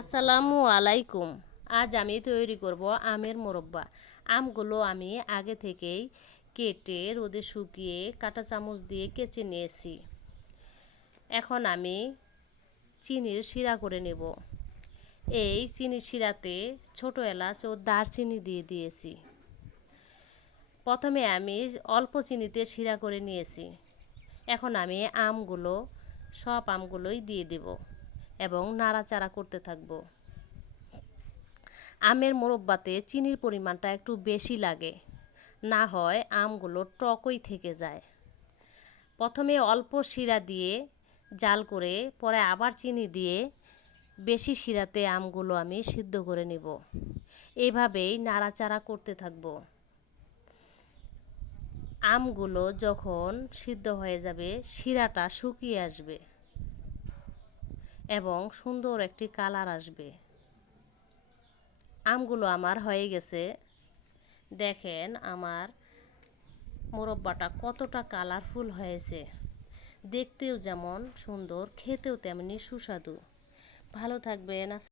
আসসালামু আলাইকুম। আজ আমি তৈরি করব আমের মোরব্বা। আমগুলো আমি আগে থেকেই কেটে রোদে শুকিয়ে কাঁটা চামচ দিয়ে কেচে নিয়েছি। এখন আমি চিনির শিরা করে নেব। এই চিনির শিরাতে ছোট এলাচ ও দারচিনি দিয়ে দিয়েছি। প্রথমে আমি অল্প চিনিতে শিরা করে নিয়েছি। এখন আমি সব আমগুলোই দিয়ে দেব এবং নাড়াচাড়া করতে থাকবো। আমের মোরব্বাতে চিনির পরিমাণটা একটু বেশি লাগে, না হয় আমগুলো টকই থেকে যায়। প্রথমে অল্প শিরা দিয়ে জাল করে পরে আবার চিনি দিয়ে বেশি শিরাতে আমগুলো আমি সিদ্ধ করে নেব। এইভাবেই নাড়াচাড়া করতে থাকব। আমগুলো যখন সিদ্ধ হয়ে যাবে, শিরাটা শুকিয়ে আসবে এবং সুন্দর একটি কালার আসবে। আমগুলো আমার হয়ে গেছে। দেখেন আমার মোরব্বাটা কতটা কালারফুল হয়েছে। দেখতেও যেমন সুন্দর, খেতেও তেমনি সুস্বাদু। ভালো থাকবেন।